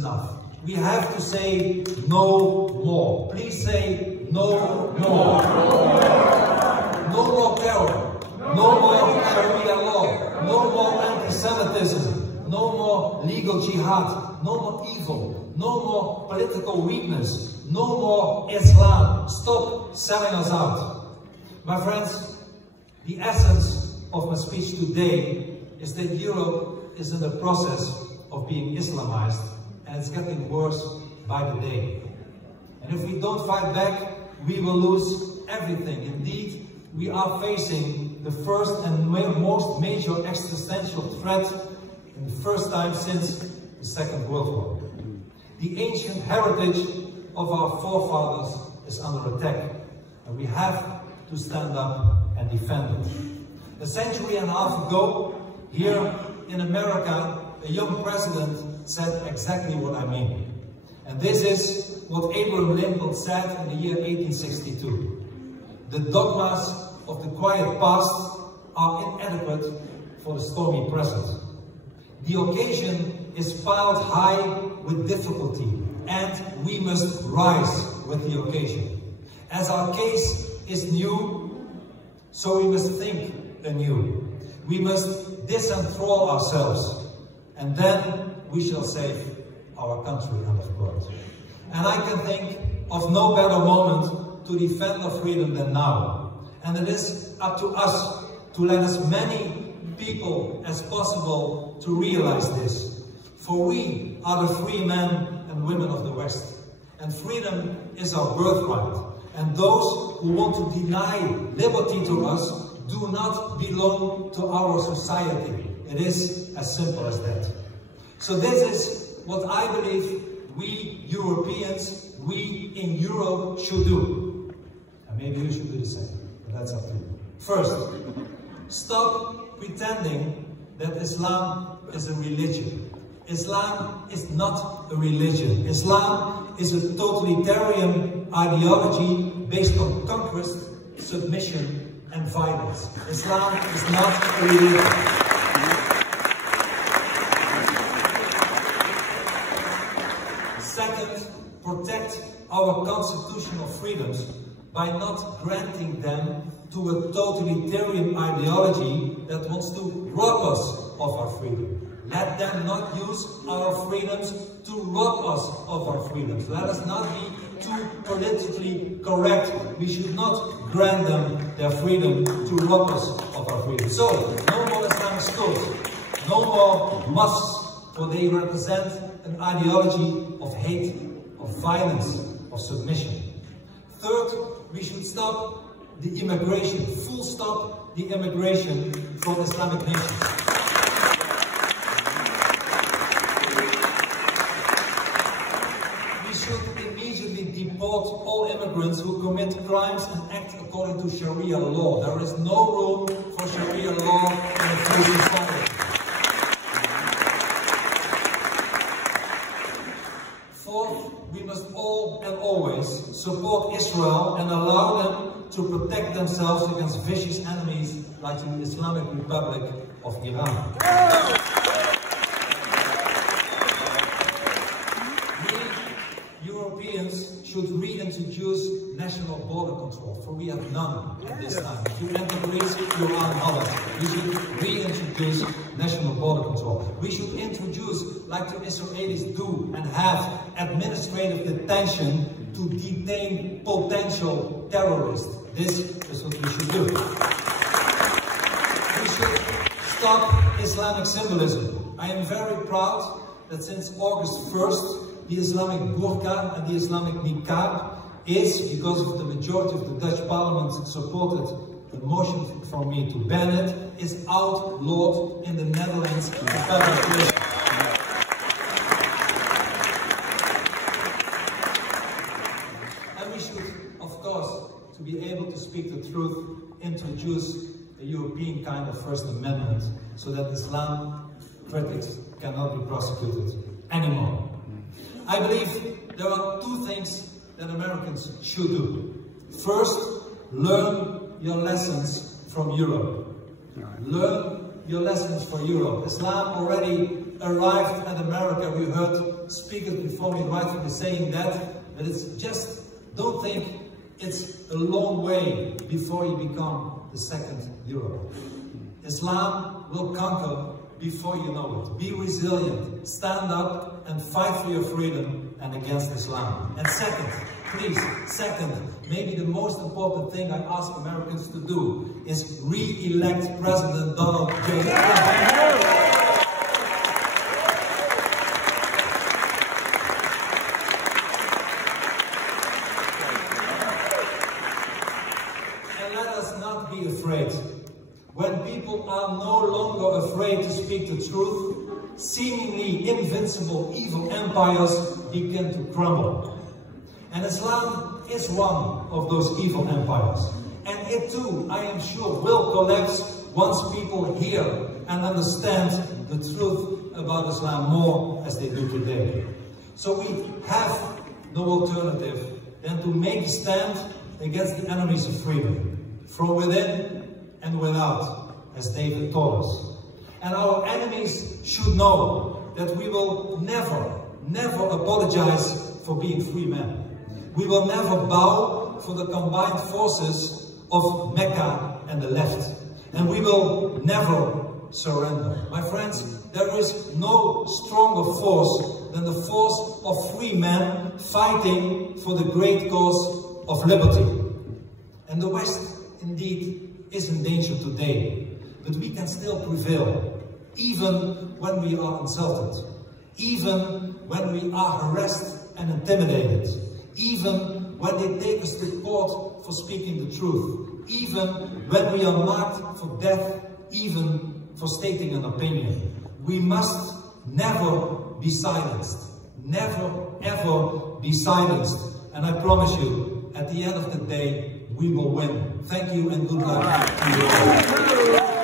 enough. We have to say no more. Please say no more. No more terror. No more Sharia law. No more anti-Semitism. No more legal jihad. No more evil. No more political weakness. No more Islam. Stop selling us out. My friends, the essence of my speech today is that Europe is in the process of being Islamized, and it's getting worse by the day. And if we don't fight back, we will lose everything. Indeed, we are facing the first and most major existential threat in the first time since the Second World War. The ancient heritage of our forefathers is under attack, and we have to stand up and defend it. A century and a half ago, here in America, a young president said exactly what I mean. And this is what Abraham Lincoln said in the year 1862. The dogmas of the quiet past are inadequate for the stormy present. The occasion is piled high with difficulty, and we must rise with the occasion. As our case is new, so we must think anew. We must disenthrall ourselves, and then we shall save our country, end of quote. And I can think of no better moment to defend our freedom than now. And it is up to us to let as many people as possible to realize this. For we are the free men and women of the West. And freedom is our birthright. And those who want to deny liberty to us do not belong to our society. It is as simple as that. So this is what I believe we Europeans, we in Europe should do. And maybe you should do the same, but that's up to you. First, stop pretending that Islam is a religion. Islam is not a religion. Islam is a totalitarian ideology based on conquest, submission, and violence. Islam is not a religion. Second, protect our constitutional freedoms by not granting them to a totalitarian ideology that wants to rob us of our freedom. Let them not use our freedoms to rob us of our freedoms. Let us not be too politically correct. We should not grant them their freedom to rob us of our freedom. So, no more Islamic schools, no more mosques, for they represent an ideology of hate, of violence, of submission. Third, we should stop the immigration, full stop the immigration from Islamic nations. Deport all immigrants who commit crimes and act according to Sharia law. There is no room for Sharia law in a free society. Fourth, we must all and always support Israel and allow them to protect themselves against vicious enemies like the Islamic Republic of Iran. Europeans should reintroduce national border control, for we have none at this time. If you enter Greece, you are another. We should reintroduce national border control. We should introduce, like the Israelis do and have, administrative detention to detain potential terrorists. This is what we should do. We should stop Islamic symbolism. I am very proud that since August 1st, the Islamic burqa and the Islamic niqab is, because of the majority of the Dutch parliament supported the motion for me to ban it, is outlawed in the Netherlands. And we should, of course, to be able to speak the truth, introduce a European kind of First Amendment so that Islam critics cannot be prosecuted anymore. I believe there are two things that Americans should do. First, learn your lessons from Europe. Learn your lessons from Europe. Islam already arrived at America, we heard speakers before me rightfully saying that it's just, don't think it's a long way before you become the second Europe. Islam will conquer before you know it. Be resilient, stand up and fight for your freedom and against Islam. And second, please, maybe the most important thing I ask Americans to do is re-elect President Donald J. Trump. Be afraid. When people are no longer afraid to speak the truth, seemingly invincible evil empires begin to crumble. And Islam is one of those evil empires. And it too, I am sure, will collapse once people hear and understand the truth about Islam more as they do today. So we have no alternative than to make a stand against the enemies of freedom, from within and without, as David taught us. And our enemies should know that we will never apologize for being free men. We will never bow for the combined forces of Mecca and the left. And we will never surrender. My friends, there is no stronger force than the force of free men fighting for the great cause of liberty. And the West indeed is in danger today, but we can still prevail, even when we are insulted, even when we are harassed and intimidated, even when they take us to court for speaking the truth, even when we are marked for death, even for stating an opinion. We must never be silenced, never ever be silenced, and I promise you, at the end of the day, we will win. Thank you and good luck to you all.